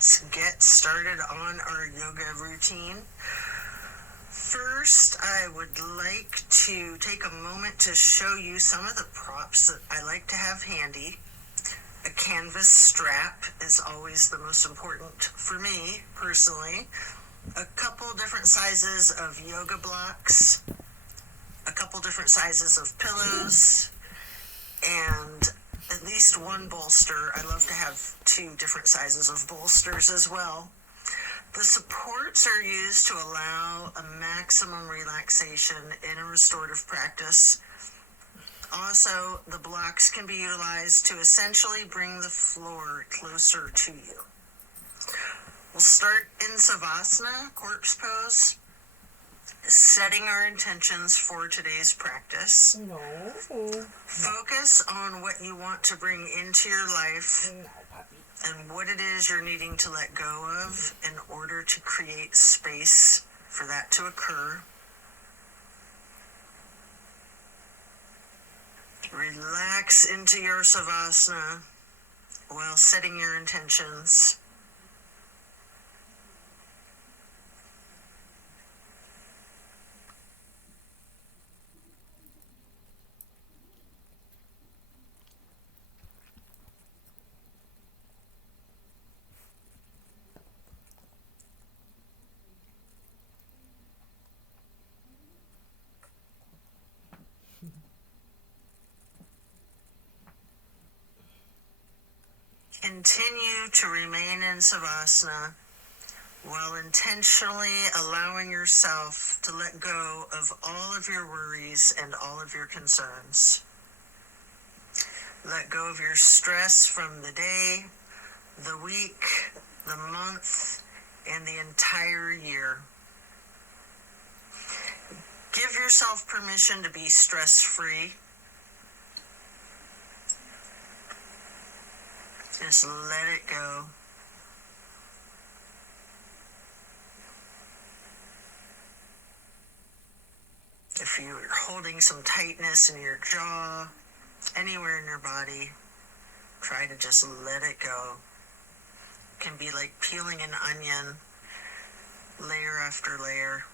let's get started on our yoga routine. First, I would like to take a moment to show you some of the props that I like to have handy. A canvas strap is always the most important for me, personally. A couple different sizes of yoga blocks, a couple different sizes of pillows, and at least one bolster. I love to have 2 different sizes of bolsters as well. The supports are used to allow a maximum relaxation in a restorative practice. Also, the blocks can be utilized to essentially bring the floor closer to you. We'll start in Savasana, corpse pose, setting our intentions for today's practice. Focus on what you want to bring into your life and what it is you're needing to let go of in order to create space for that to occur. Relax into your Savasana while setting your intentions. Continue to remain in Savasana while intentionally allowing yourself to let go of all of your worries and all of your concerns. Let go of your stress from the day, the week, the month, and the entire year. Give yourself permission to be stress-free. Just let it go. If you're holding some tightness in your jaw, anywhere in your body, try to just let it go. It can be like peeling an onion, layer after layer.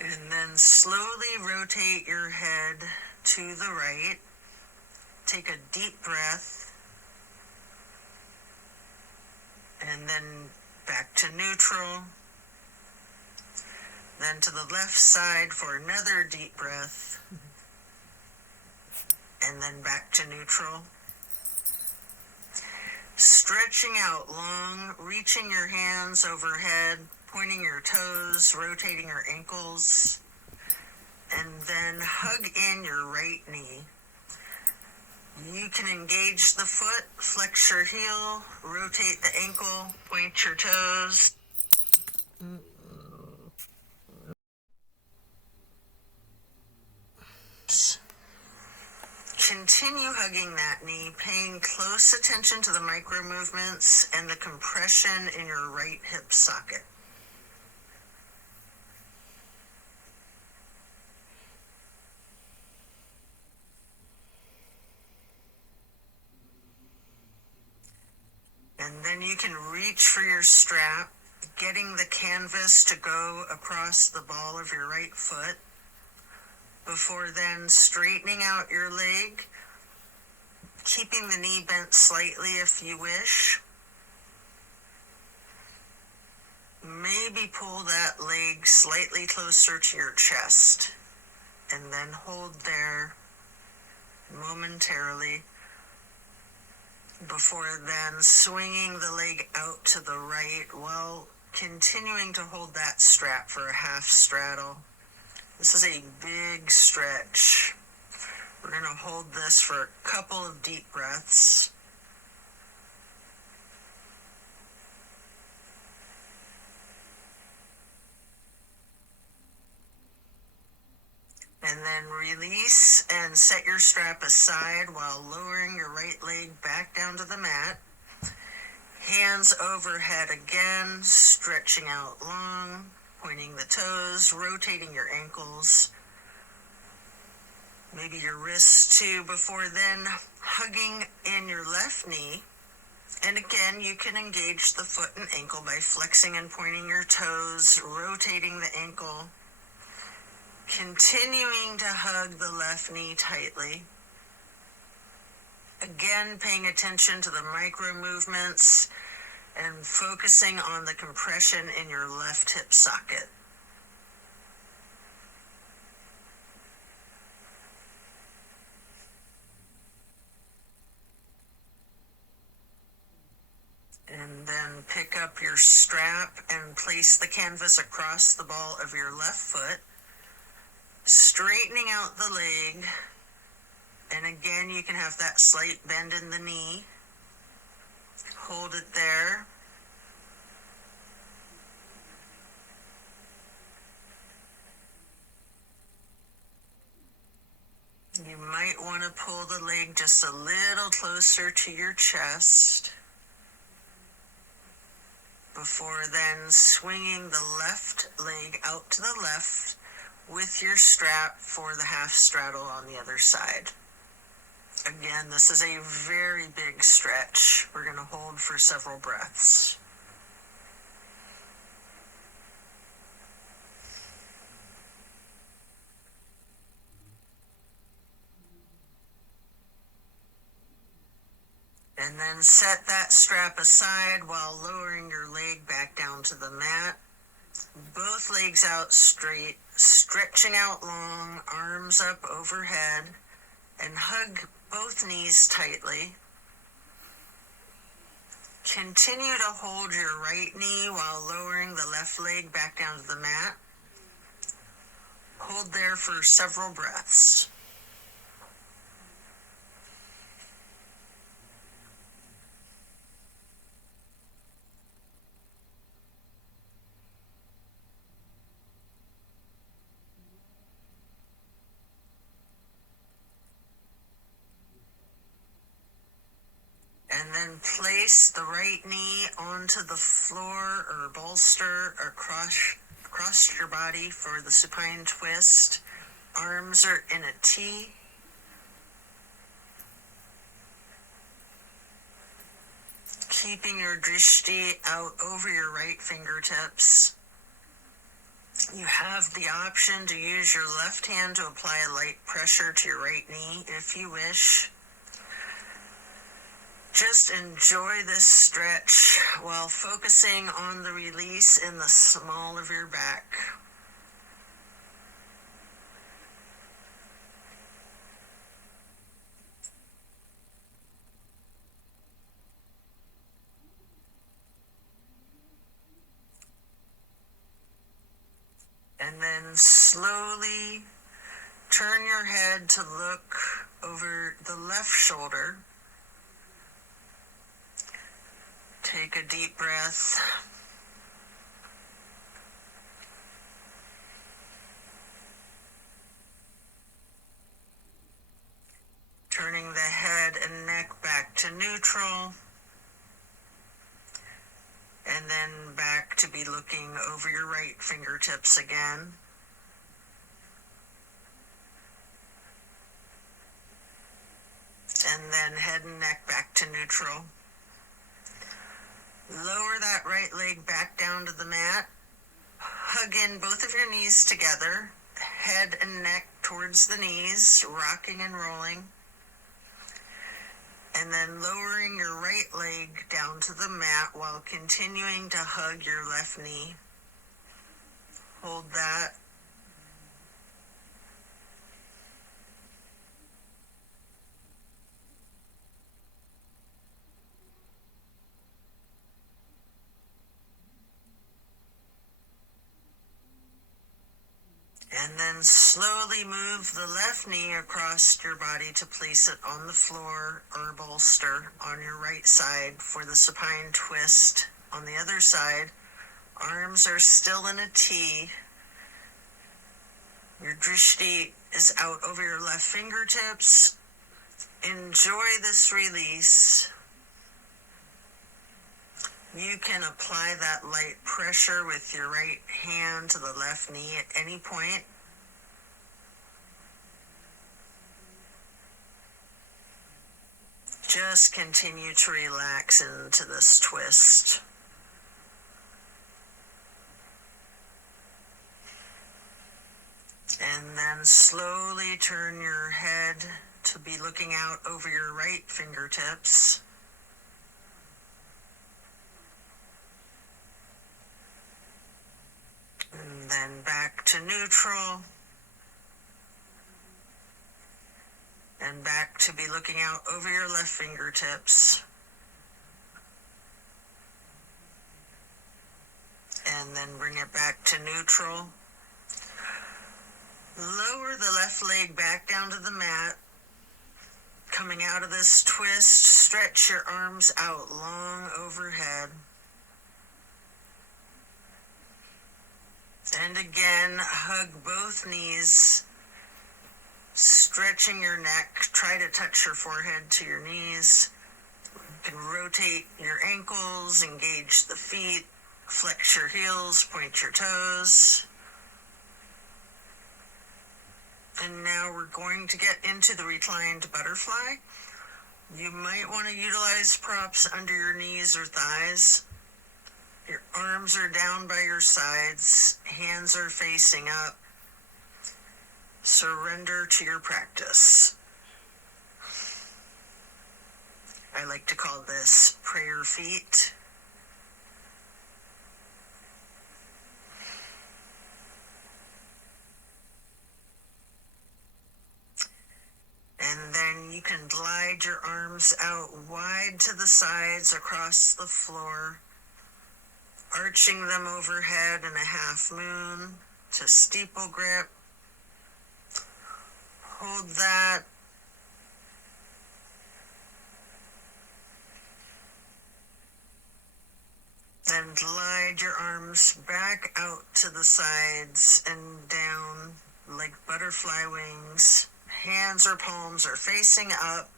And then slowly rotate your head to the right. Take a deep breath. And then back to neutral. Then to the left side for another deep breath. And then back to neutral. Stretching out long, reaching your hands overhead, pointing your toes, rotating your ankles, and then hug in your right knee. You can engage the foot, flex your heel, rotate the ankle, point your toes. Continue hugging that knee, paying close attention to the micro movements and the compression in your right hip socket. And then you can reach for your strap, getting the canvas to go across the ball of your right foot, before then straightening out your leg, keeping the knee bent slightly if you wish. Maybe pull that leg slightly closer to your chest, and then hold there momentarily, before then swinging the leg out to the right while continuing to hold that strap for a half straddle. This is a big stretch. We're going to hold this for a couple of deep breaths. And then release and set your strap aside while lowering your right leg back down to the mat. Hands overhead again, stretching out long, pointing the toes, rotating your ankles, maybe your wrists too, before then hugging in your left knee. And again, you can engage the foot and ankle by flexing and pointing your toes, rotating the ankle, continuing to hug the left knee tightly. Again, paying attention to the micro movements and focusing on the compression in your left hip socket. And then pick up your strap and place the canvas across the ball of your left foot, straightening out the leg. And again, you can have that slight bend in the knee. Hold it there. You might want to pull the leg just a little closer to your chest before then swinging the left leg out to the left with your strap for the half straddle on the other side. Again, this is a very big stretch. We're going to hold for several breaths. And then set that strap aside while lowering your leg back down to the mat. Both legs out straight, stretching out long, arms up overhead, and hug both knees tightly. Continue to hold your right knee while lowering the left leg back down to the mat. Hold there for several breaths. And then place the right knee onto the floor or bolster across your body for the supine twist. Arms are in a T. Keeping your drishti out over your right fingertips. You have the option to use your left hand to apply a light pressure to your right knee if you wish. Just enjoy this stretch while focusing on the release in the small of your back. And then slowly turn your head to look over the left shoulder. Take a deep breath. Turning the head and neck back to neutral. And then back to be looking over your right fingertips again. And then head and neck back to neutral. Lower that right leg back down to the mat. Hug in both of your knees together, head and neck towards the knees, rocking and rolling. And then lowering your right leg down to the mat while continuing to hug your left knee. Hold that. And then slowly move the left knee across your body to place it on the floor or bolster on your right side for the supine twist. On the other side, arms are still in a T. Your drishti is out over your left fingertips. Enjoy this release. You can apply that light pressure with your right hand to the left knee at any point. just continue to relax into this twist. And then slowly turn your head to be looking out over your right fingertips. And then back to neutral. And back to be looking out over your left fingertips. And then bring it back to neutral. Lower the left leg back down to the mat. Coming out of this twist, stretch your arms out long overhead. And again, hug both knees, stretching your neck. Try to touch your forehead to your knees. You can rotate your ankles, engage the feet, flex your heels, point your toes. And now we're going to get into the reclined butterfly. You might want to utilize props under your knees or thighs. Your arms are down by your sides, hands are facing up. Surrender to your practice. I like to call this prayer feet. And then you can glide your arms out wide to the sides across the floor, arching them overhead in a half moon to steeple grip. Hold that. Then glide your arms back out to the sides and down like butterfly wings. Hands or palms are facing up.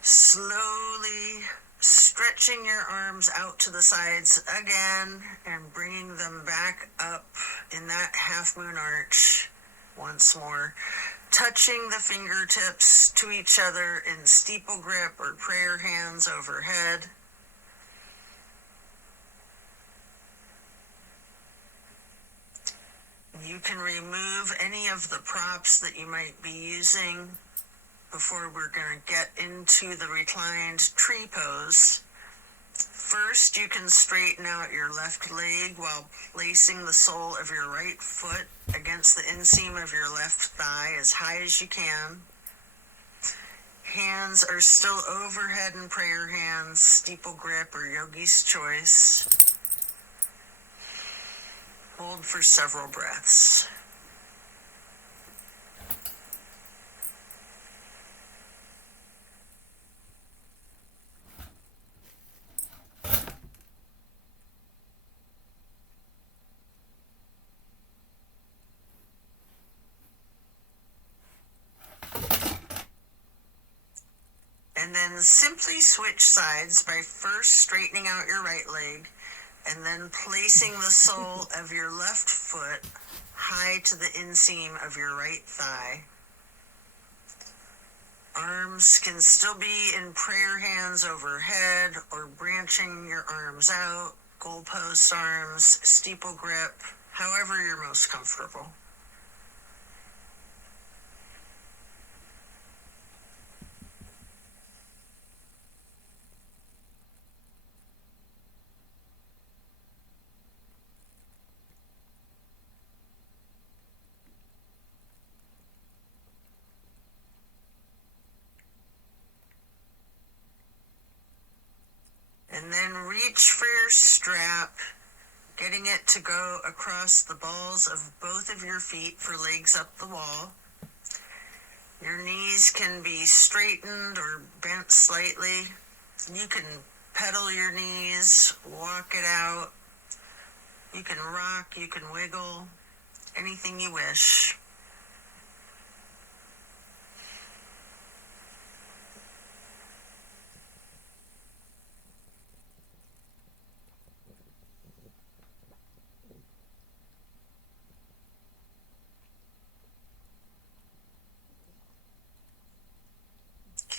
Slowly stretching your arms out to the sides again and bringing them back up in that half moon arch once more. Touching the fingertips to each other in steeple grip or prayer hands overhead. You can remove any of the props that you might be using before we're going to get into the reclined tree pose. First, you can straighten out your left leg while placing the sole of your right foot against the inseam of your left thigh as high as you can. Hands are still overhead in prayer hands, steeple grip or yogi's choice. Hold for several breaths. And then simply switch sides by first straightening out your right leg and then placing the sole of your left foot high to the inseam of your right thigh. Arms can still be in prayer hands overhead or branching your arms out, goalpost arms, steeple grip, however you're most comfortable. And then reach for your strap, getting it to go across the balls of both of your feet for legs up the wall. Your knees can be straightened or bent slightly. You can pedal your knees, walk it out. You can rock, you can wiggle, anything you wish.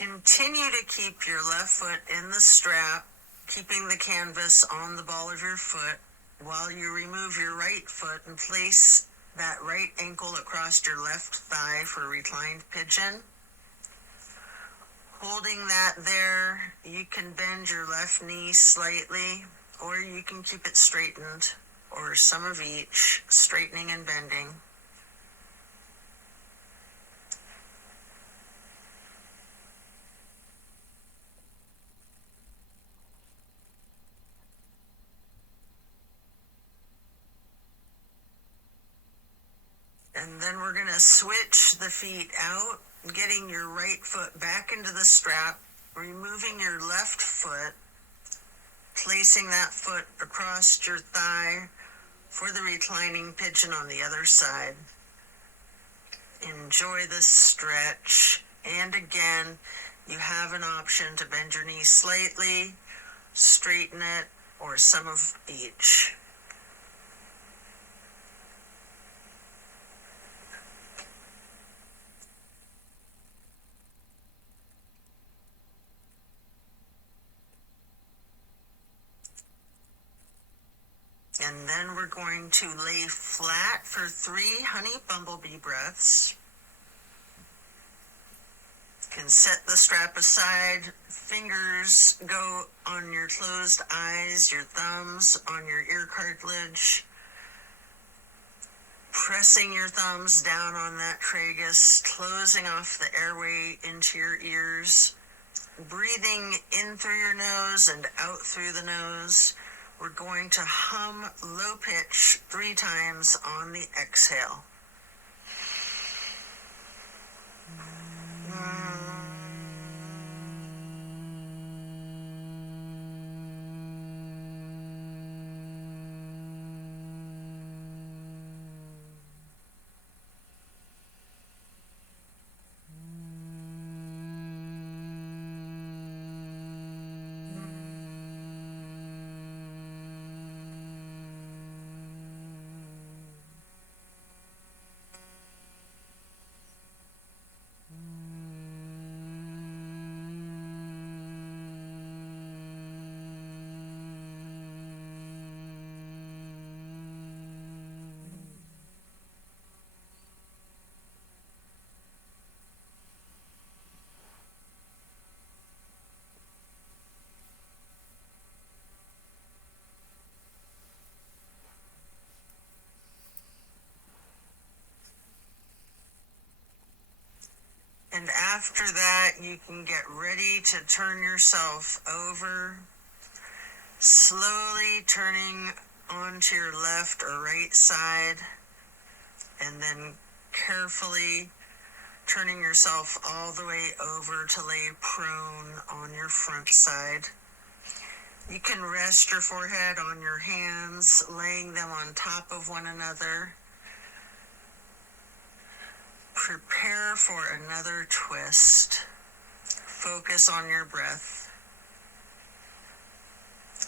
Continue to keep your left foot in the strap, keeping the canvas on the ball of your foot while you remove your right foot and place that right ankle across your left thigh for reclined pigeon. Holding that there, you can bend your left knee slightly, or you can keep it straightened, or some of each, straightening and bending. And then we're going to switch the feet out, getting your right foot back into the strap, removing your left foot, placing that foot across your thigh for the reclining pigeon on the other side. Enjoy this stretch. And again, you have an option to bend your knee slightly, straighten it, or some of each. And then we're going to lay flat for 3 honey bumblebee breaths. You can set the strap aside, fingers go on your closed eyes, your thumbs on your ear cartilage, pressing your thumbs down on that tragus, closing off the airway into your ears, breathing in through your nose and out through the nose. We're going to hum low pitch 3 times on the exhale. And after that, you can get ready to turn yourself over, slowly turning onto your left or right side, and then carefully turning yourself all the way over to lay prone on your front side. You can rest your forehead on your hands, laying them on top of one another. Prepare for another twist. Focus on your breath.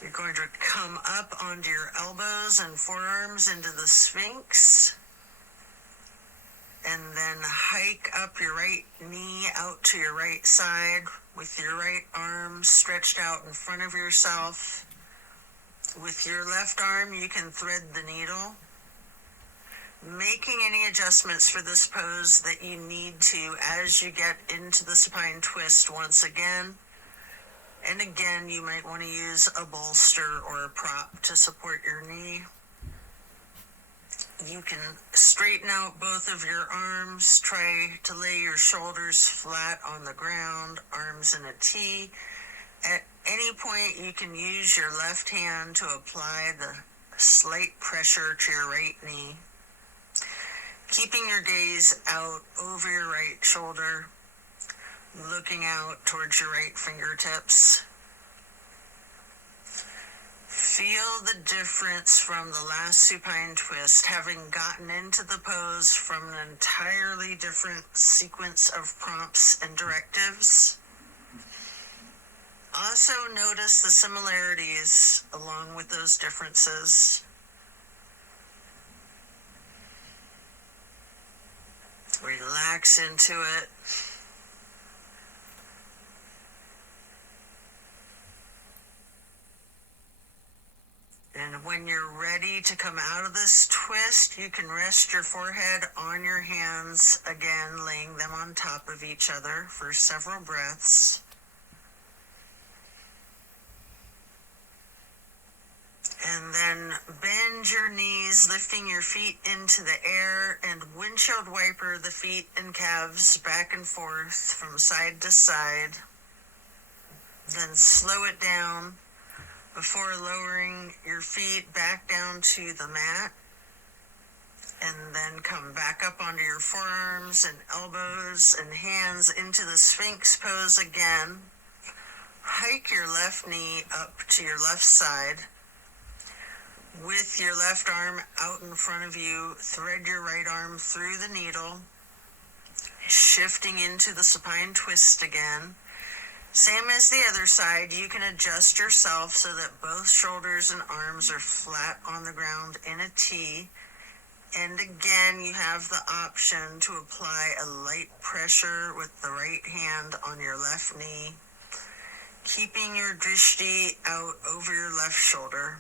You're going to come up onto your elbows and forearms into the Sphinx. And then hike up your right knee out to your right side with your right arm stretched out in front of yourself. With your left arm, you can thread the needle, making any adjustments for this pose that you need to as you get into the supine twist once again. And again, you might want to use a bolster or a prop to support your knee. You can straighten out both of your arms, try to lay your shoulders flat on the ground, arms in a T. At any point, you can use your left hand to apply the slight pressure to your right knee. Keeping your gaze out over your right shoulder, looking out towards your right fingertips. Feel the difference from the last supine twist, having gotten into the pose from an entirely different sequence of prompts and directives. Also notice the similarities along with those differences. Relax into it. When you're ready to come out of this twist, you can rest your forehead on your hands, again laying them on top of each other for several breaths. And then bend your knees, lifting your feet into the air, and windshield wiper the feet and calves back and forth from side to side. Then slow it down before lowering your feet back down to the mat. And then come back up onto your forearms and elbows and hands into the Sphinx pose again. Hike your left knee up to your left side. With your left arm out in front of you, thread your right arm through the needle, shifting into the supine twist again. Same as the other side, you can adjust yourself so that both shoulders and arms are flat on the ground in a T. And again, you have the option to apply a light pressure with the right hand on your left knee, keeping your drishti out over your left shoulder.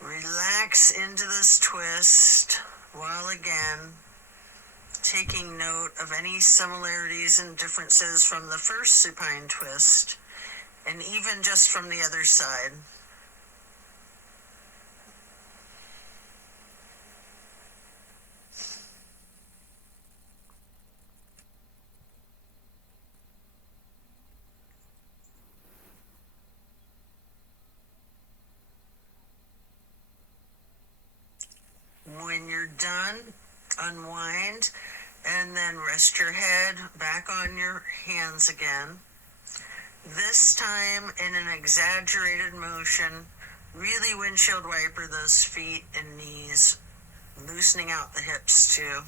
Relax into this twist while again taking note of any similarities and differences from the first supine twist, and even just from the other side. When you're done, unwind, and then rest your head back on your hands again. This time in an exaggerated motion, really windshield wiper those feet and knees, loosening out the hips too.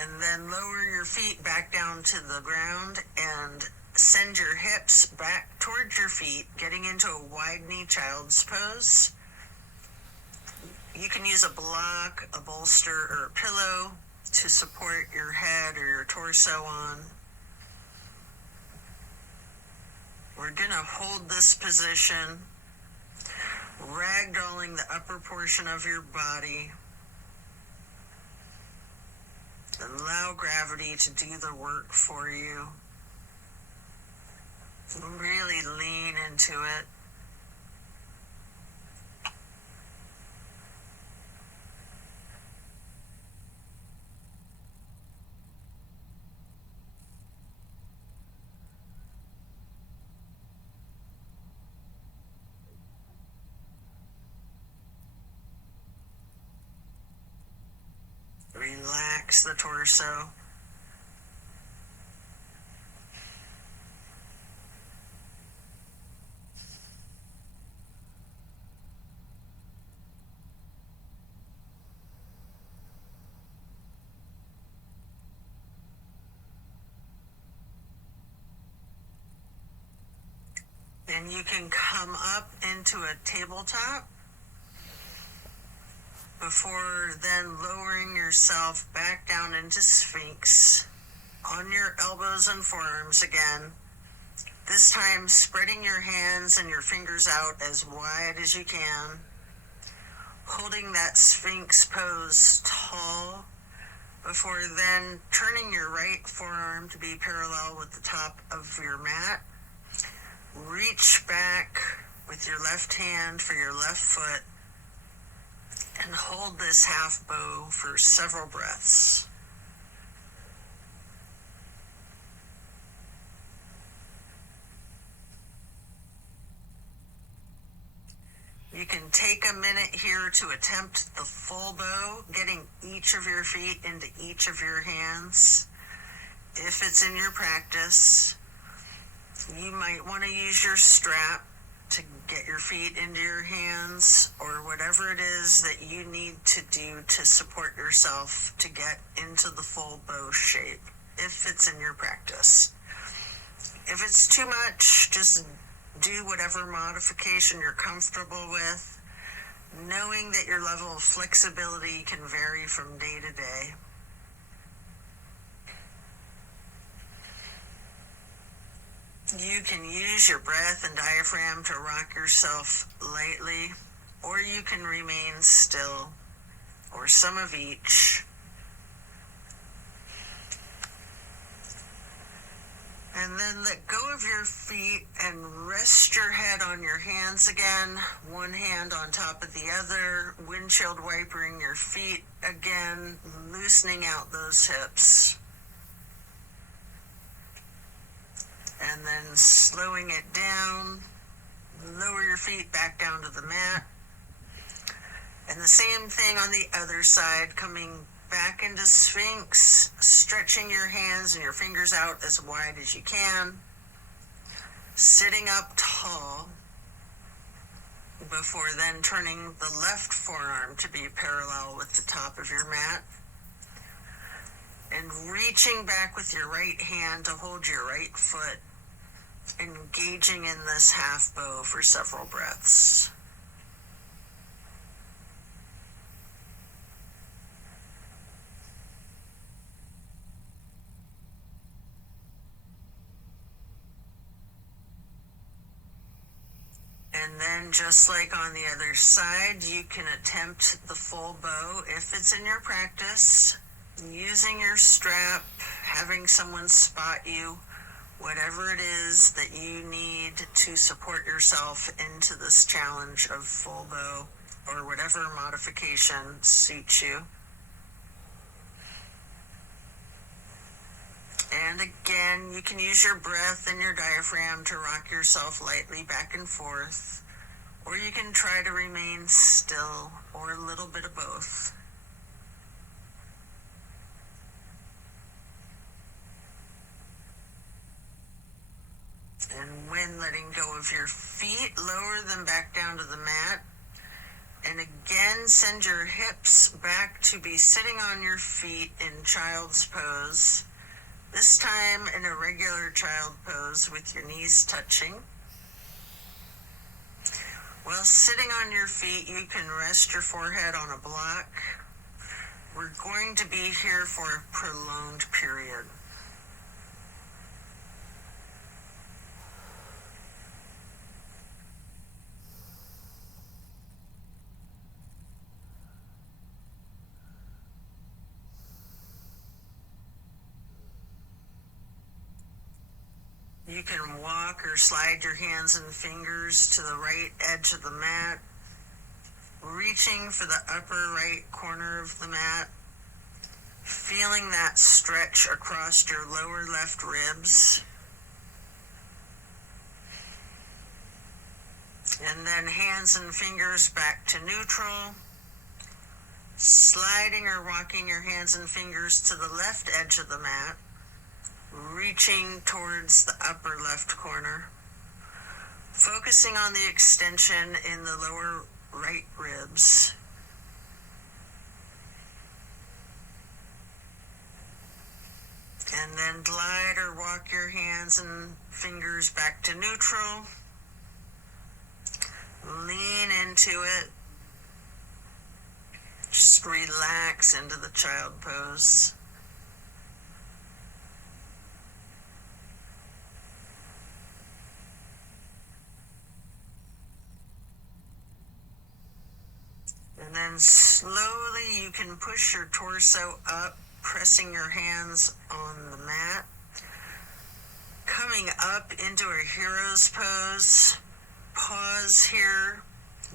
And then lower your feet back down to the ground and send your hips back towards your feet, getting into a wide knee child's pose. You can use a block, a bolster, or a pillow to support your head or your torso on. We're going to hold this position, ragdolling the upper portion of your body. Allow gravity to do the work for you. Really lean into it. Relax the torso. Then you can come up into a tabletop before then lowering yourself back down into Sphinx on your elbows and forearms again. This time spreading your hands and your fingers out as wide as you can, holding that Sphinx pose tall before then turning your right forearm to be parallel with the top of your mat. Reach back with your left hand for your left foot and hold this half bow for several breaths. You can take a minute here to attempt the full bow, getting each of your feet into each of your hands. If it's in your practice, you might want to use your strap to get your feet into your hands, or whatever it is that you need to do to support yourself to get into the full bow shape, if it's in your practice. If it's too much, just do whatever modification you're comfortable with, knowing that your level of flexibility can vary from day to day. You can use your breath and diaphragm to rock yourself lightly, or you can remain still, or some of each. And then let go of your feet and rest your head on your hands again, one hand on top of the other, windshield wipering your feet again, loosening out those hips. And then slowing it down, lower your feet back down to the mat. And the same thing on the other side, coming back into Sphinx, stretching your hands and your fingers out as wide as you can, sitting up tall, before then turning the left forearm to be parallel with the top of your mat, and reaching back with your right hand to hold your right foot, engaging in this half bow for several breaths. And then just like on the other side, you can attempt the full bow if it's in your practice, using your strap, having someone spot you, whatever it is that you need to support yourself into this challenge of full bow, or whatever modification suits you. And again, you can use your breath and your diaphragm to rock yourself lightly back and forth, or you can try to remain still, or a little bit of both. And when letting go of your feet, lower them back down to the mat. And again, send your hips back to be sitting on your feet in child's pose. This time in a regular child pose with your knees touching. While sitting on your feet, you can rest your forehead on a block. We're going to be here for a prolonged period. You can walk or slide your hands and fingers to the right edge of the mat, reaching for the upper right corner of the mat, feeling that stretch across your lower left ribs. And then hands and fingers back to neutral, sliding or walking your hands and fingers to the left edge of the mat, reaching towards the upper left corner, focusing on the extension in the lower right ribs. And then glide or walk your hands and fingers back to neutral. Lean into it. Just relax into the child pose. And then slowly you can push your torso up, pressing your hands on the mat. Coming up into a hero's pose. Pause here.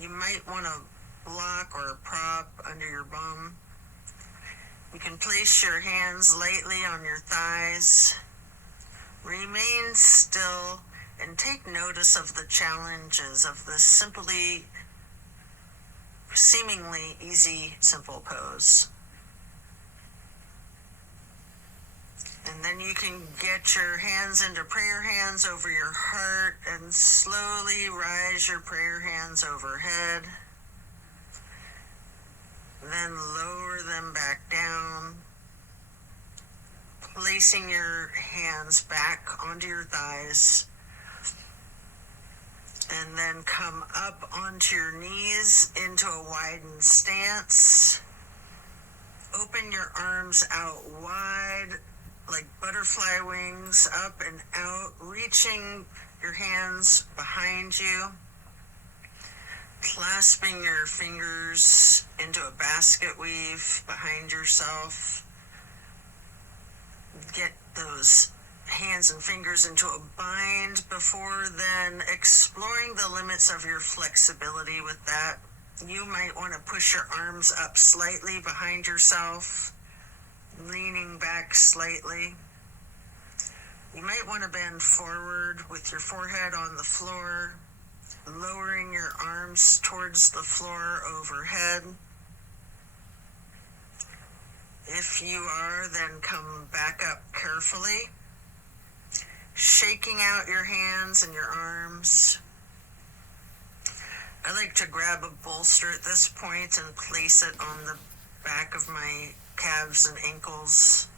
You might want a block or a prop under your bum. You can place your hands lightly on your thighs. Remain still and take notice of the challenges of this seemingly easy, simple pose. And then you can get your hands into prayer hands over your heart and slowly rise your prayer hands overhead. Then lower them back down, placing your hands back onto your thighs. And then come up onto your knees into a widened stance. Open your arms out wide, like butterfly wings, up and out, reaching your hands behind you, clasping your fingers into a basket weave behind yourself. Get those hands and fingers into a bind before then exploring the limits of your flexibility with that. You might want to push your arms up slightly behind yourself, leaning back slightly. You might want to bend forward with your forehead on the floor, lowering your arms towards the floor overhead. If you are, then come back up carefully, shaking out your hands and your arms. I like to grab a bolster at this point and place it on the back of my calves and ankles.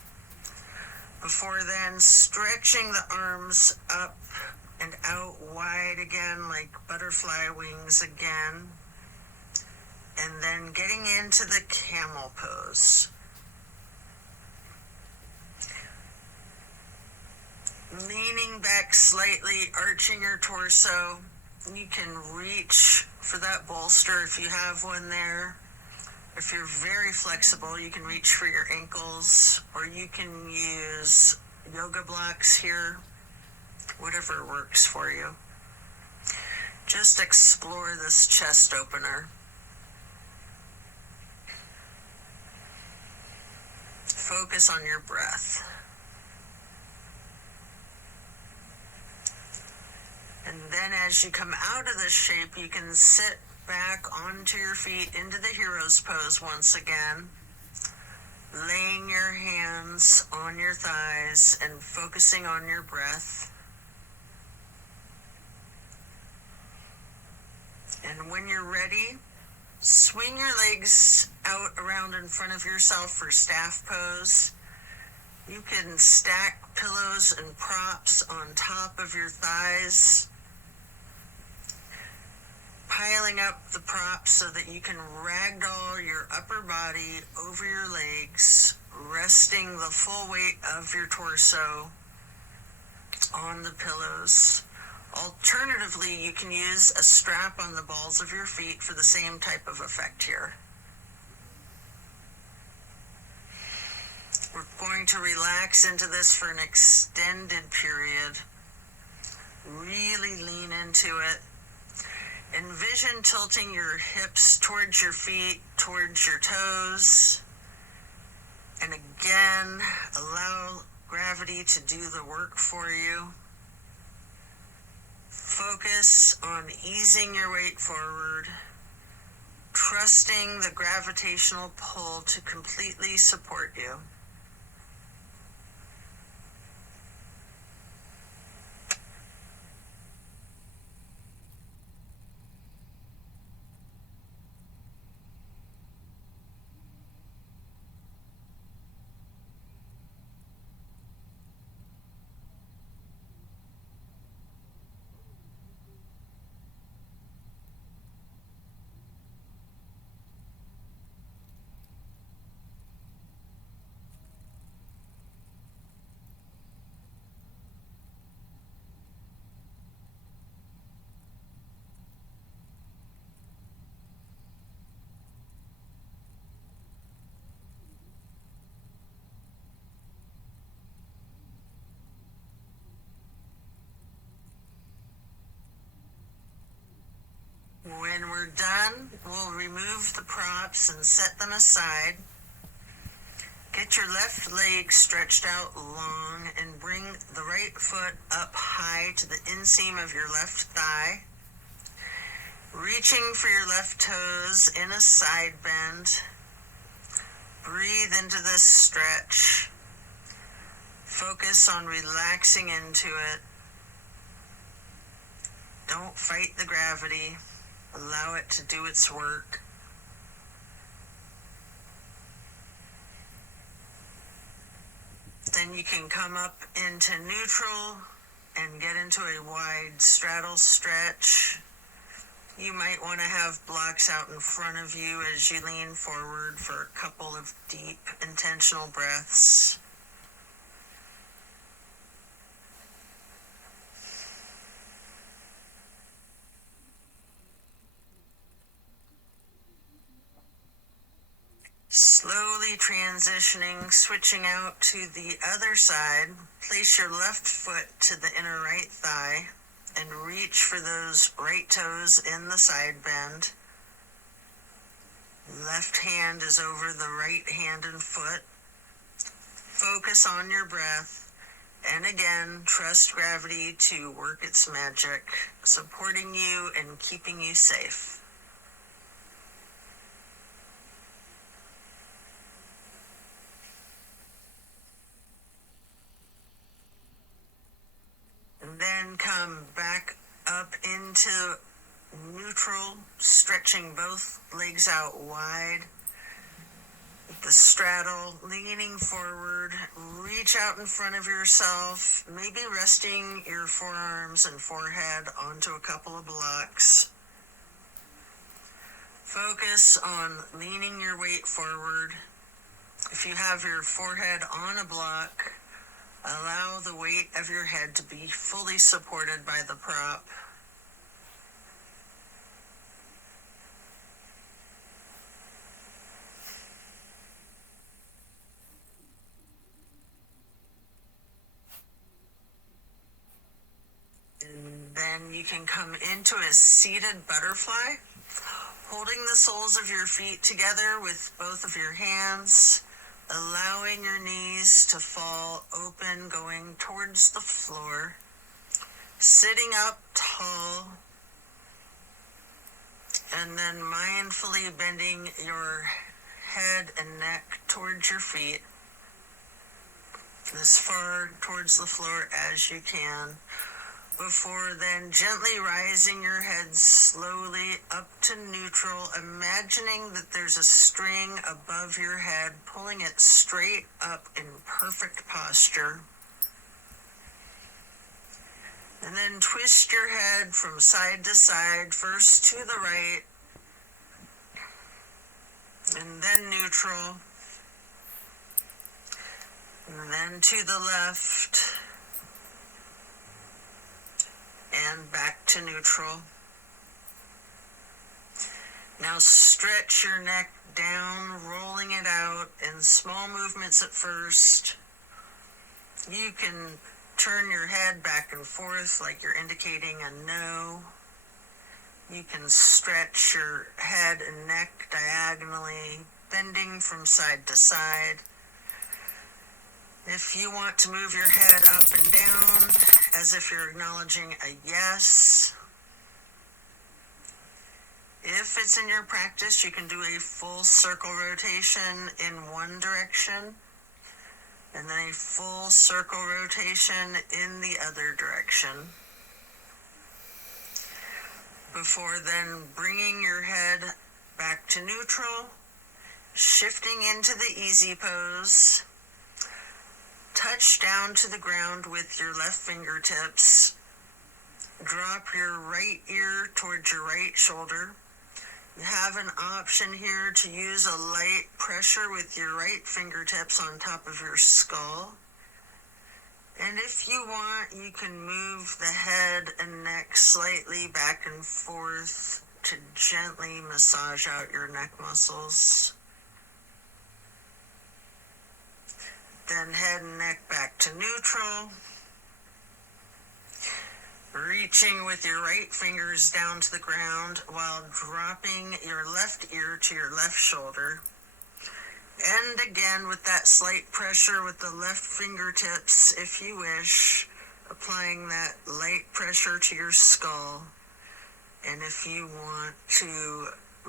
Before then, stretching the arms up and out wide again, like butterfly wings again. And then getting into the camel pose. Leaning back slightly, arching your torso. You can reach for that bolster if you have one there. If you're very flexible, you can reach for your ankles, or you can use yoga blocks here, whatever works for you. Just explore this chest opener. Focus on your breath. And then as you come out of this shape, you can sit back onto your feet into the hero's pose once again, laying your hands on your thighs and focusing on your breath. And when you're ready, swing your legs out around in front of yourself for staff pose. You can stack pillows and props on top of your thighs, piling up the props so that you can ragdoll your upper body over your legs, resting the full weight of your torso on the pillows. Alternatively, you can use a strap on the balls of your feet for the same type of effect here. We're going to relax into this for an extended period. Really lean into it. Envision tilting your hips towards your feet, towards your toes. And again, allow gravity to do the work for you. Focus on easing your weight forward, trusting the gravitational pull to completely support you. When we're done, we'll remove the props and set them aside. Get your left leg stretched out long and bring the right foot up high to the inseam of your left thigh. Reaching for your left toes in a side bend. Breathe into this stretch. Focus on relaxing into it. Don't fight the gravity. Allow it to do its work. Then you can come up into neutral and get into a wide straddle stretch. You might want to have blocks out in front of you as you lean forward for a couple of deep, intentional breaths. Slowly transitioning, switching out to the other side. Place your left foot to the inner right thigh and reach for those right toes in the side bend. Left hand is over the right hand and foot. Focus on your breath, and again, trust gravity to work its magic, supporting you and keeping you safe. And then come back up into neutral, stretching both legs out wide. The straddle, leaning forward, reach out in front of yourself, maybe resting your forearms and forehead onto a couple of blocks. Focus on leaning your weight forward. If you have your forehead on a block, allow the weight of your head to be fully supported by the prop. And then you can come into a seated butterfly, holding the soles of your feet together with both of your hands, allowing your knees to fall open, going towards the floor, sitting up tall, and then mindfully bending your head and neck towards your feet, as far towards the floor as you can, before then gently rising your head slowly up to neutral, imagining that there's a string above your head, pulling it straight up in perfect posture. And then twist your head from side to side, first to the right, and then neutral, and then to the left, and back to neutral. Now stretch your neck down, rolling it out in small movements at first. You can turn your head back and forth like you're indicating a no. You can stretch your head and neck diagonally, bending from side to side. If you want to move your head up and down as if you're acknowledging a yes. If it's in your practice, you can do a full circle rotation in one direction and then a full circle rotation in the other direction. Before then bringing your head back to neutral, shifting into the easy pose. Touch down to the ground with your left fingertips. Drop your right ear towards your right shoulder. You have an option here to use a light pressure with your right fingertips on top of your skull. And if you want, you can move the head and neck slightly back and forth to gently massage out your neck muscles. Then head and neck back to neutral. Reaching with your right fingers down to the ground while dropping your left ear to your left shoulder. And again with that slight pressure with the left fingertips, if you wish, applying that light pressure to your skull. And if you want to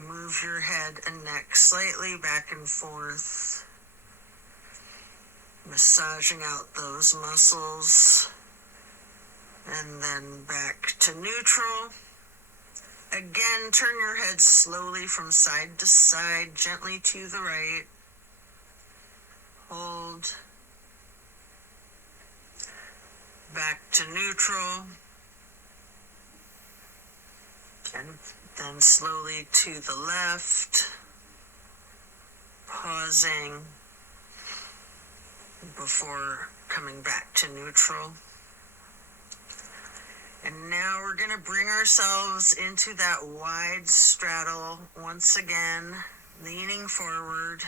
move your head and neck slightly back and forth, massaging out those muscles, and then back to neutral. Again, turn your head slowly from side to side, gently to the right. Hold. Back to neutral. And then slowly to the left. Pausing before coming back to neutral. And now we're going to bring ourselves into that wide straddle once again, leaning forward,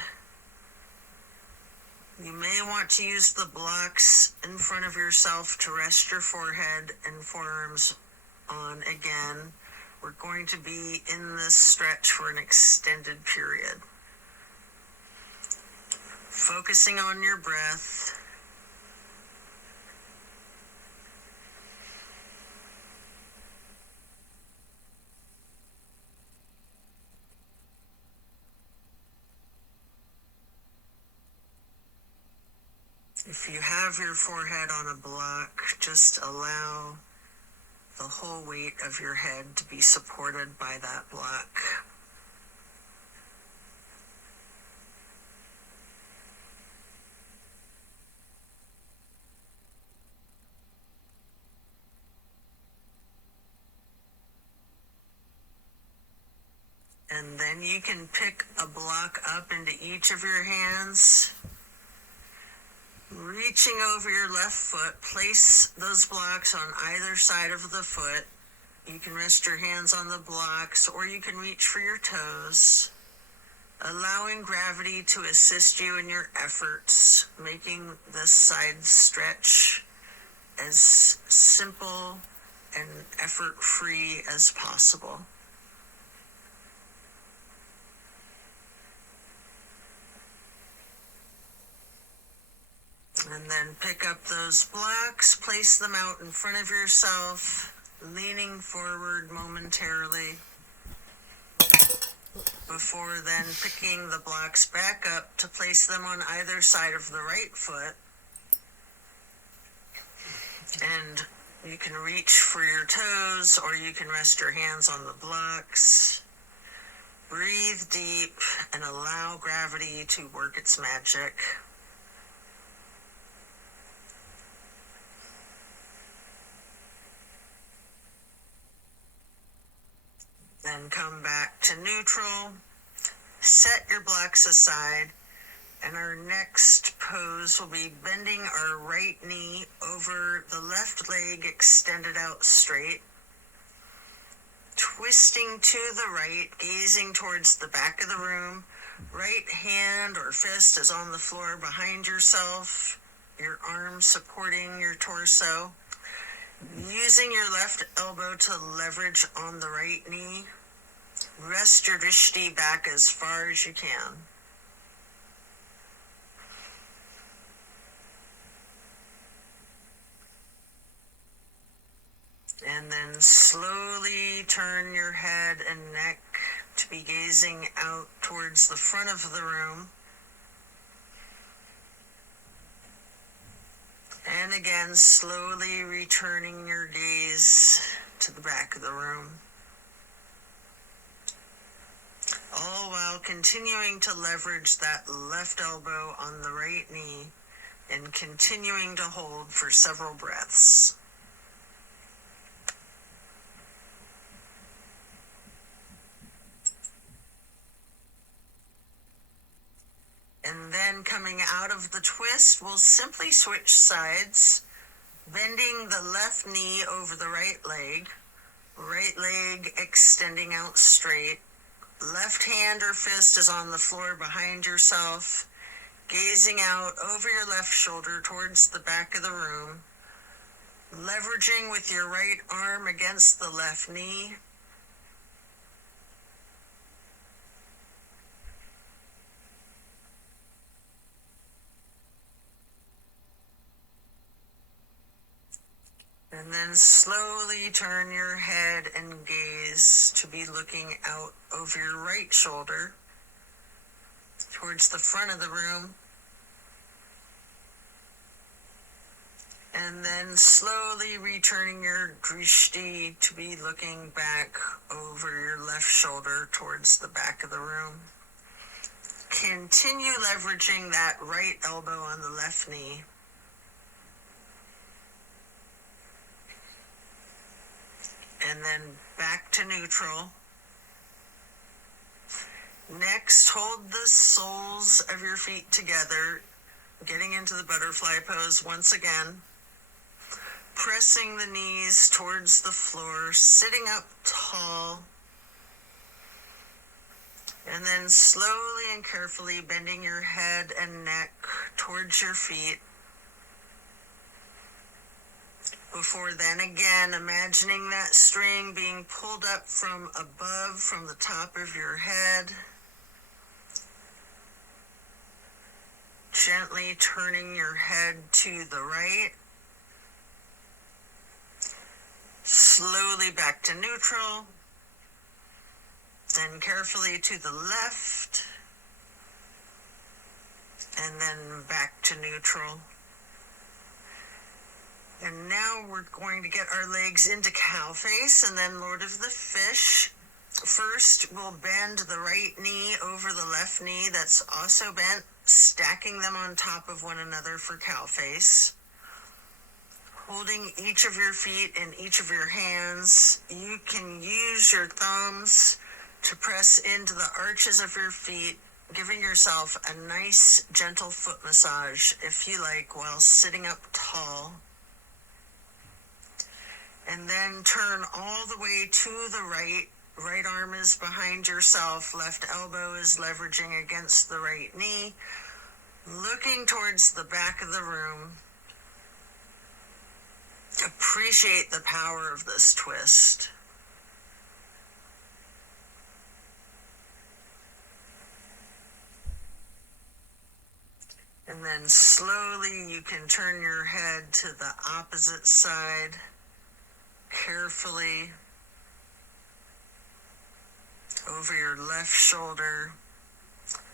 You may want to use the blocks in front of yourself to rest your forehead and forearms on again. We're going to be in this stretch for an extended period. Focusing on your breath. If you have your forehead on a block, just allow the whole weight of your head to be supported by that block. And then you can pick a block up into each of your hands. Reaching over your left foot, place those blocks on either side of the foot. You can rest your hands on the blocks, or you can reach for your toes, allowing gravity to assist you in your efforts, making this side stretch as simple and effort-free as possible. And then pick up those blocks, place them out in front of yourself, leaning forward momentarily, before then picking the blocks back up to place them on either side of the right foot. And you can reach for your toes, or you can rest your hands on the blocks. Breathe deep and allow gravity to work its magic. Then come back to neutral, set your blocks aside, and our next pose will be bending our right knee over the left leg extended out straight, twisting to the right, gazing towards the back of the room. Right hand or fist is on the floor behind yourself, your arm supporting your torso. Using your left elbow to leverage on the right knee, rest your drishti back as far as you can. And then slowly turn your head and neck to be gazing out towards the front of the room. And again, slowly returning your gaze to the back of the room. All while continuing to leverage that left elbow on the right knee and continuing to hold for several breaths. And then coming out of the twist, we'll simply switch sides, bending the left knee over the right leg extending out straight. Left hand or fist is on the floor behind yourself, gazing out over your left shoulder towards the back of the room, leveraging with your right arm against the left knee. And then slowly turn your head and gaze to be looking out over your right shoulder towards the front of the room. And then slowly returning your drishti to be looking back over your left shoulder towards the back of the room. Continue leveraging that right elbow on the left knee. And then back to neutral. Next, hold the soles of your feet together, getting into the butterfly pose once again. Pressing the knees towards the floor, sitting up tall. And then slowly and carefully bending your head and neck towards your feet. Before then, again, imagining that string being pulled up from above, from the top of your head. Gently turning your head to the right. Slowly back to neutral. Then carefully to the left. And then back to neutral. And now we're going to get our legs into cow face and then Lord of the Fish. First, we'll bend the right knee over the left knee that's also bent, stacking them on top of one another for cow face. Holding each of your feet in each of your hands, you can use your thumbs to press into the arches of your feet, giving yourself a nice, gentle foot massage, if you like, while sitting up tall. And then turn all the way to the right. Right arm is behind yourself, left elbow is leveraging against the right knee, looking towards the back of the room. Appreciate the power of this twist. And then slowly you can turn your head to the opposite side, carefully, over your left shoulder,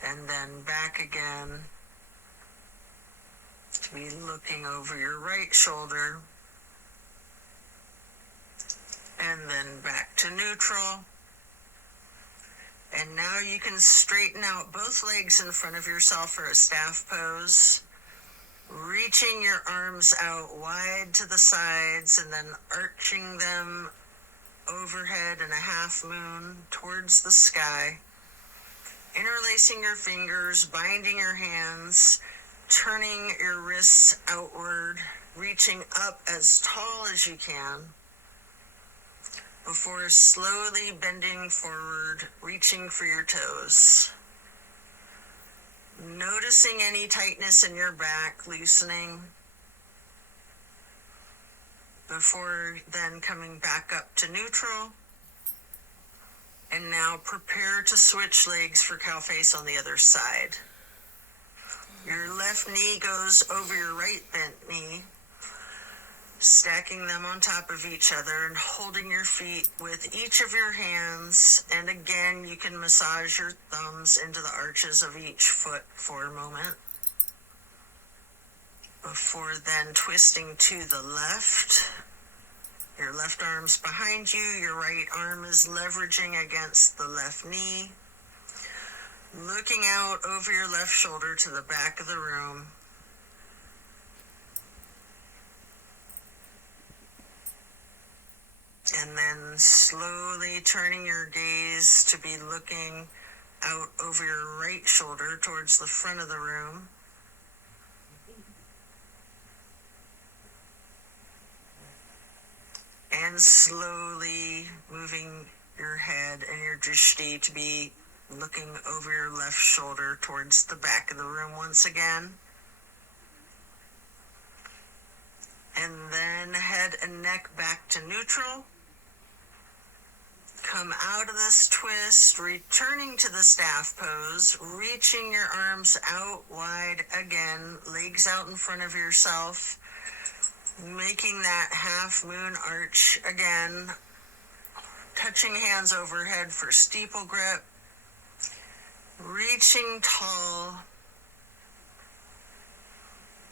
and then back again, to be looking over your right shoulder, and then back to neutral. And now you can straighten out both legs in front of yourself for a staff pose, reaching your arms out wide to the sides and then arching them overhead in a half moon towards the sky, interlacing your fingers, binding your hands, turning your wrists outward, reaching up as tall as you can, before slowly bending forward, reaching for your toes. Noticing any tightness in your back, loosening, before then coming back up to neutral. And now prepare to switch legs for cow face on the other side. Your left knee goes over your right bent knee, stacking them on top of each other and holding your feet with each of your hands. And again, you can massage your thumbs into the arches of each foot for a moment. Before then twisting to the left. Your left arm's behind you, your right arm is leveraging against the left knee. Looking out over your left shoulder to the back of the room. And then slowly turning your gaze to be looking out over your right shoulder towards the front of the room. And slowly moving your head and your drishti to be looking over your left shoulder towards the back of the room once again. And then head and neck back to neutral. Come out of this twist, returning to the staff pose, reaching your arms out wide again, legs out in front of yourself, making that half moon arch again, touching hands overhead for steeple grip, reaching tall,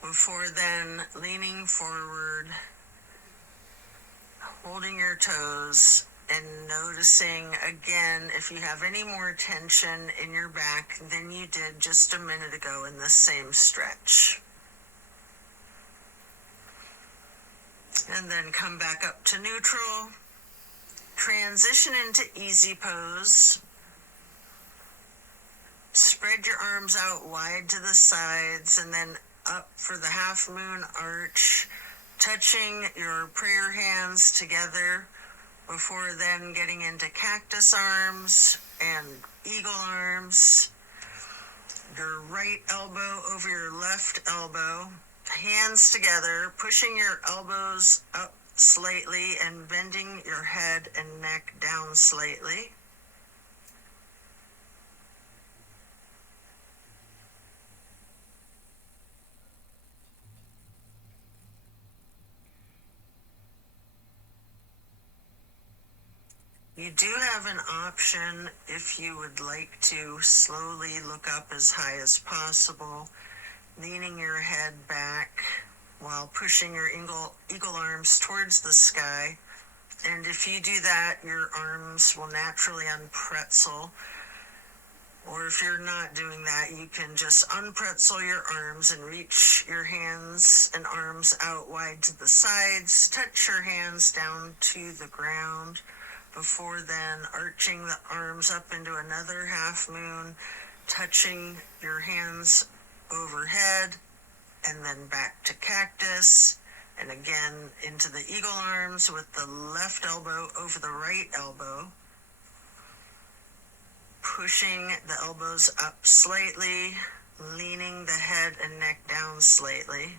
before then leaning forward, holding your toes, and noticing again if you have any more tension in your back than you did just a minute ago in the same stretch. And then come back up to neutral, transition into easy pose, spread your arms out wide to the sides and then up for the half moon arch, touching your prayer hands together before then getting into cactus arms, and eagle arms. Your right elbow over your left elbow, hands together, pushing your elbows up slightly and bending your head and neck down slightly. You do have an option if you would like to slowly look up as high as possible, leaning your head back while pushing your eagle arms towards the sky. And if you do that, your arms will naturally unpretzel. Or if you're not doing that, you can just unpretzel your arms and reach your hands and arms out wide to the sides. Touch your hands down to the ground before then arching the arms up into another half moon, touching your hands overhead, and then back to cactus, and again into the eagle arms with the left elbow over the right elbow, pushing the elbows up slightly, leaning the head and neck down slightly.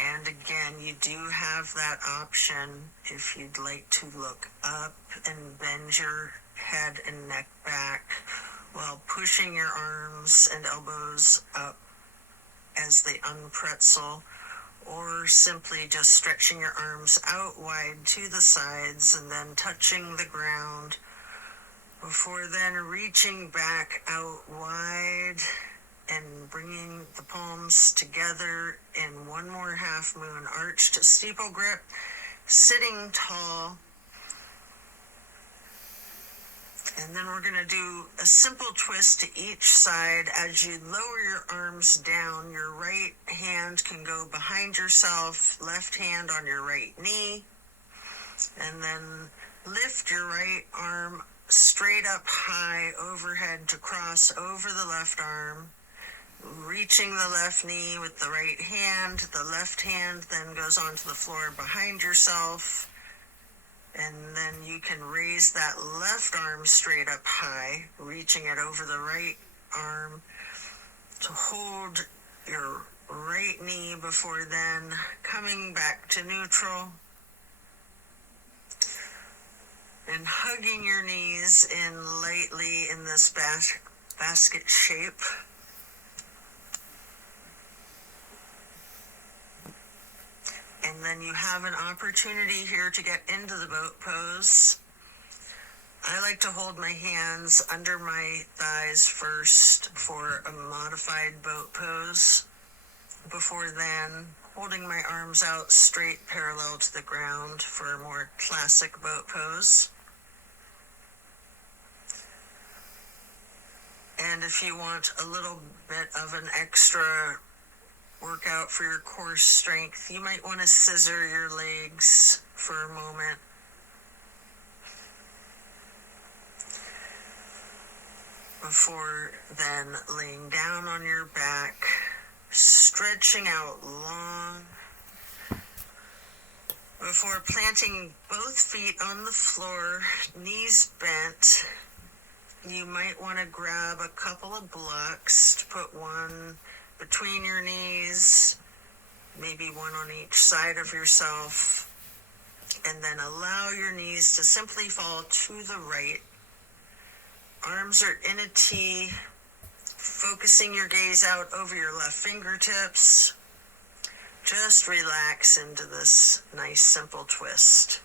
And again, you do have that option if you'd like to look up and bend your head and neck back while pushing your arms and elbows up as they unpretzel, or simply just stretching your arms out wide to the sides and then touching the ground before then reaching back out wide and bringing the palms together in one more half moon arch to steeple grip, sitting tall. And then we're going to do a simple twist to each side. As you lower your arms down, your right hand can go behind yourself, left hand on your right knee, and then lift your right arm straight up high overhead to cross over the left arm, reaching the left knee with the right hand. The left hand then goes onto the floor behind yourself, and then you can raise that left arm straight up high, reaching it over the right arm to hold your right knee before then coming back to neutral and hugging your knees in lightly in this basket shape. And then you have an opportunity here to get into the boat pose. I like to hold my hands under my thighs first for a modified boat pose. Before then, holding my arms out straight parallel to the ground for a more classic boat pose. And if you want a little bit of an extra workout for your core strength, you might want to scissor your legs for a moment. Before then laying down on your back, stretching out long. Before planting both feet on the floor, knees bent, you might want to grab a couple of blocks to put one between your knees, maybe one on each side of yourself, and then allow your knees to simply fall to the right. Arms are in a T, focusing your gaze out over your left fingertips. Just relax into this nice simple twist.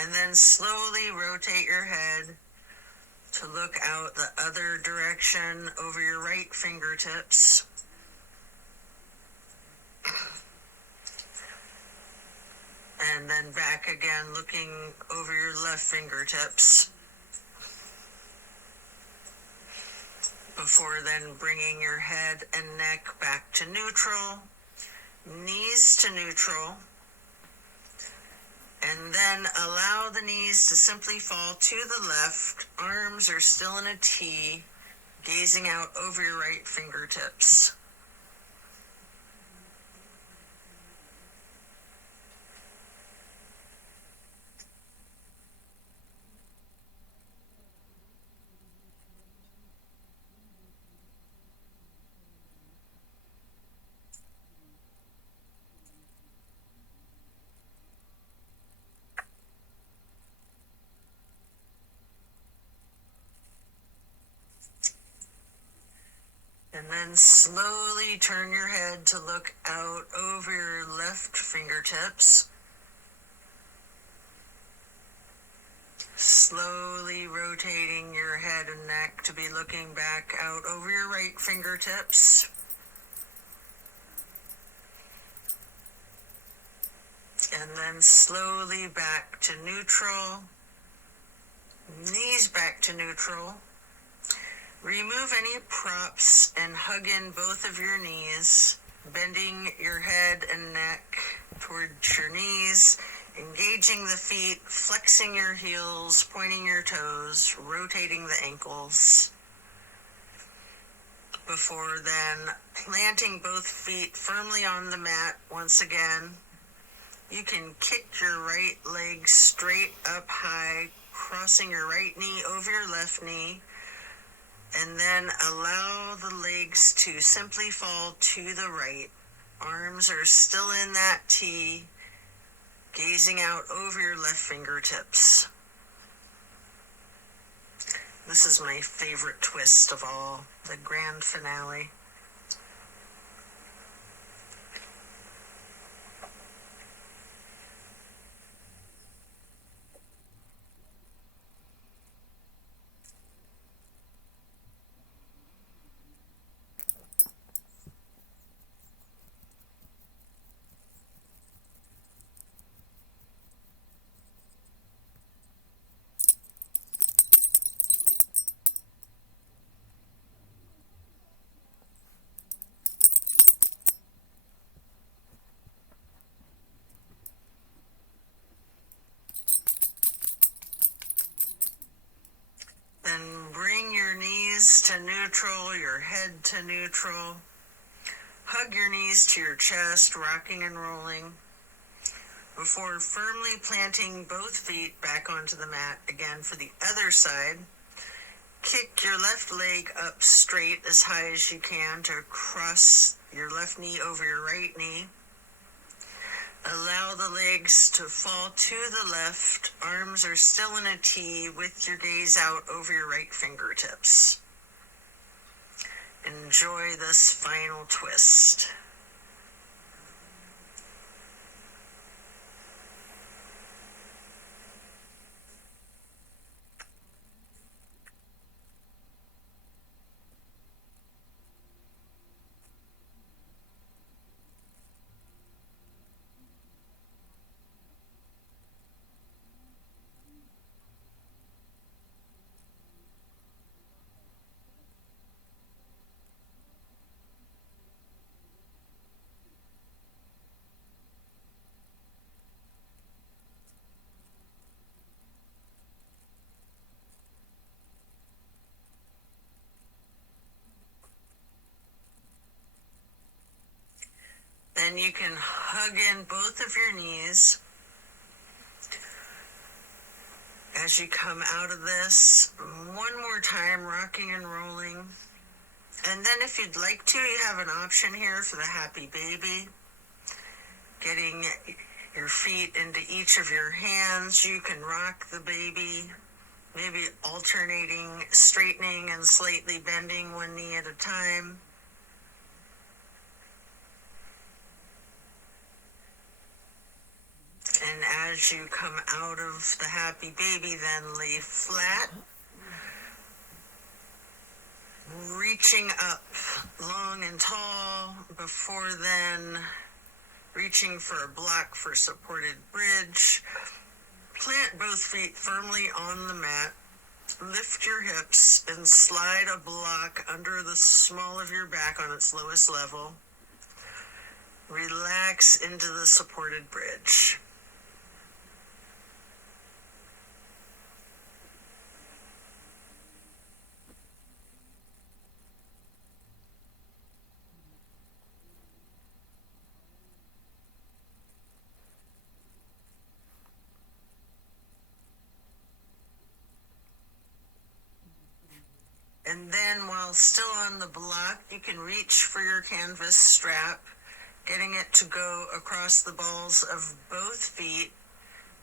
And then slowly rotate your head to look out the other direction over your right fingertips. And then back again, looking over your left fingertips. Before then bringing your head and neck back to neutral, knees to neutral, and then allow the knees to simply fall to the left. Arms are still in a T, gazing out over your right fingertips. And then slowly turn your head to look out over your left fingertips. Slowly rotating your head and neck to be looking back out over your right fingertips. And then slowly back to neutral. Knees back to neutral. Remove any props and hug in both of your knees, bending your head and neck towards your knees, engaging the feet, flexing your heels, pointing your toes, rotating the ankles. Before then, planting both feet firmly on the mat once again. You can kick your right leg straight up high, crossing your right knee over your left knee. And then allow the legs to simply fall to the right. Arms are still in that T, gazing out over your left fingertips. This is my favorite twist of all, the grand finale. Then bring your knees to neutral, your head to neutral. Hug your knees to your chest, rocking and rolling. Before firmly planting both feet back onto the mat again for the other side. Kick your left leg up straight as high as you can to cross your left knee over your right knee. Allow the legs to fall to the left. Arms are still in a T with your gaze out over your right fingertips. Enjoy this final twist. Then you can hug in both of your knees as you come out of this. One more time, rocking and rolling. And then if you'd like to, you have an option here for the happy baby. Getting your feet into each of your hands. You can rock the baby, maybe alternating, straightening and slightly bending one knee at a time. And as you come out of the happy baby, then lay flat, reaching up long and tall. Before then, reaching for a block for supported bridge. Plant both feet firmly on the mat. Lift your hips and slide a block under the small of your back on its lowest level. Relax into the supported bridge. And then while still on the block, you can reach for your canvas strap, getting it to go across the balls of both feet,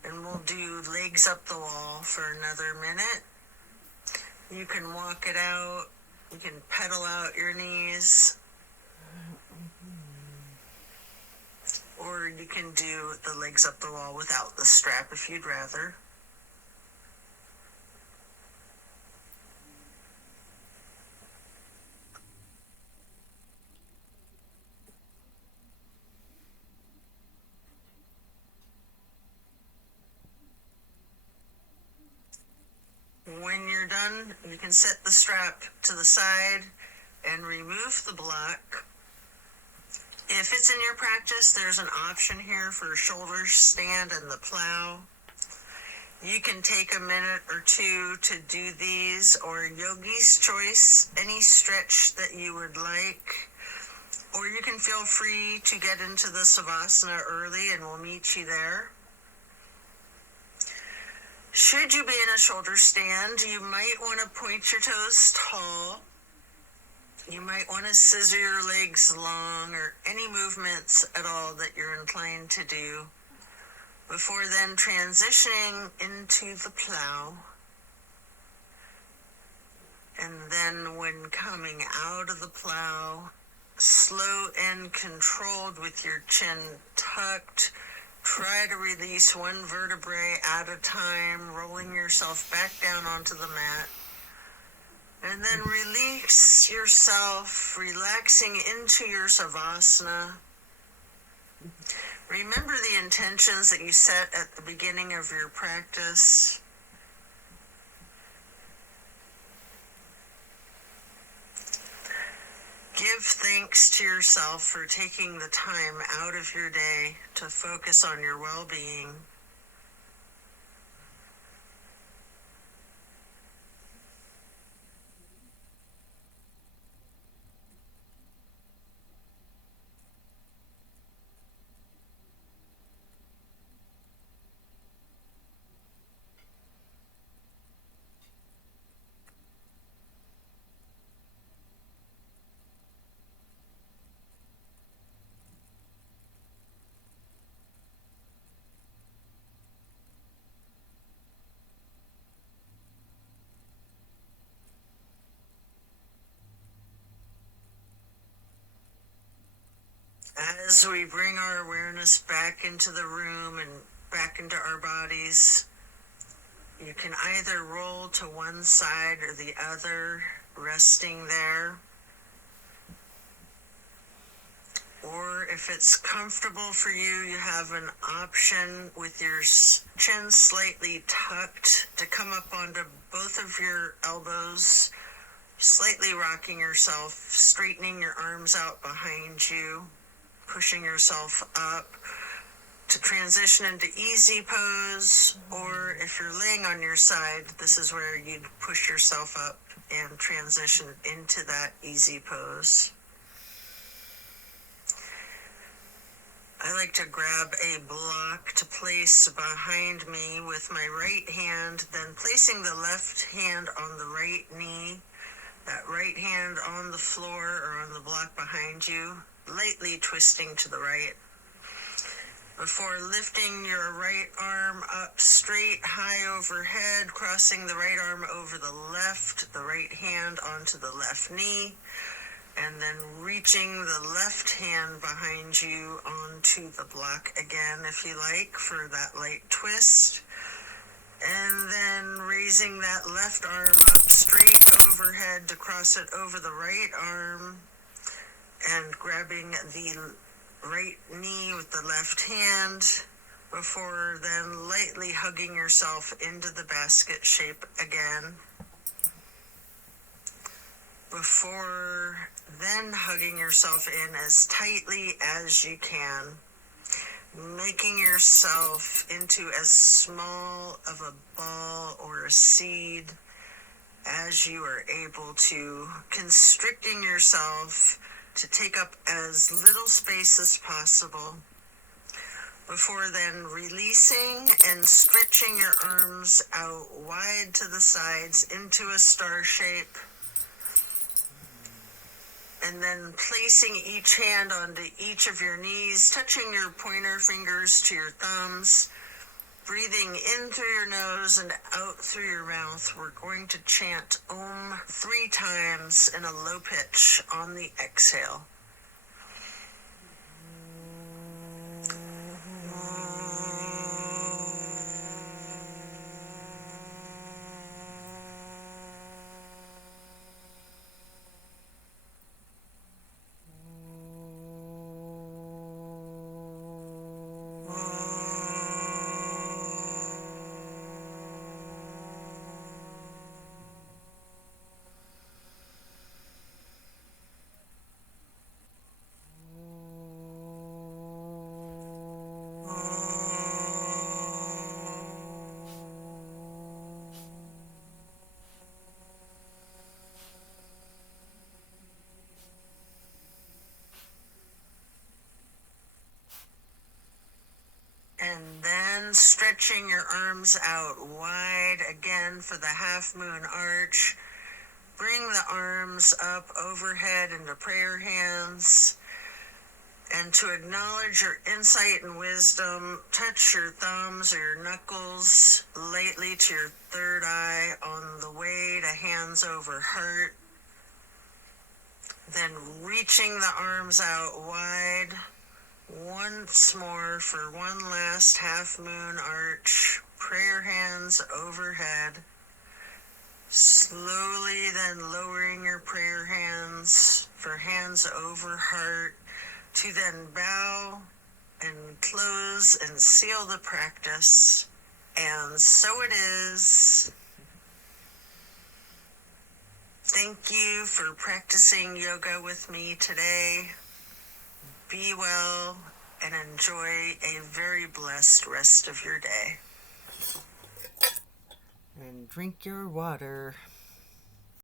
and we'll do legs up the wall for another minute. You can walk it out, you can pedal out your knees, or you can do the legs up the wall without the strap if you'd rather. When you're done, you can set the strap to the side and remove the block. If it's in your practice, there's an option here for shoulder stand and the plow. You can take a minute or two to do these, or yogi's choice, any stretch that you would like. Or you can feel free to get into the Savasana early and we'll meet you there. Should you be in a shoulder stand, you might want to point your toes tall. You might want to scissor your legs long, or any movements at all that you're inclined to do, before then transitioning into the plow. And then when coming out of the plow, slow and controlled with your chin tucked, try to release one vertebrae at a time, rolling yourself back down onto the mat. And then release yourself, relaxing into your Savasana. Remember the intentions that you set at the beginning of your practice. Give thanks to yourself for taking the time out of your day to focus on your well-being. As we bring our awareness back into the room and back into our bodies, you can either roll to one side or the other, resting there. Or if it's comfortable for you, you have an option with your chin slightly tucked to come up onto both of your elbows, slightly rocking yourself, straightening your arms out behind you, pushing yourself up to transition into easy pose. Or if you're laying on your side, this is where you'd push yourself up and transition into that easy pose. I like to grab a block to place behind me with my right hand, then placing the left hand on the right knee, that right hand on the floor or on the block behind you, lightly twisting to the right. Before lifting your right arm up straight, high overhead, crossing the right arm over the left, the right hand onto the left knee, and then reaching the left hand behind you onto the block again, if you like, for that light twist. And then raising that left arm up straight overhead to cross it over the right arm, and grabbing the right knee with the left hand, before then lightly hugging yourself into the basket shape again. Before then hugging yourself in as tightly as you can, making yourself into as small of a ball or a seed as you are able to, constricting yourself to take up as little space as possible. Before then releasing and stretching your arms out wide to the sides into a star shape. And then placing each hand onto each of your knees, touching your pointer fingers to your thumbs, breathing in through your nose and out through your mouth. We're going to chant Om 3 times in a low pitch on the exhale. And then stretching your arms out wide again for the half moon arch. Bring the arms up overhead into prayer hands. And to acknowledge your insight and wisdom, touch your thumbs or your knuckles lightly to your third eye on the way to hands over heart. Then reaching the arms out wide once more for one last half moon arch. Prayer hands overhead. Slowly then lowering your prayer hands for hands over heart, to then bow and close and seal the practice. And so it is. Thank you for practicing yoga with me today. Be well and enjoy a very blessed rest of your day. And drink your water.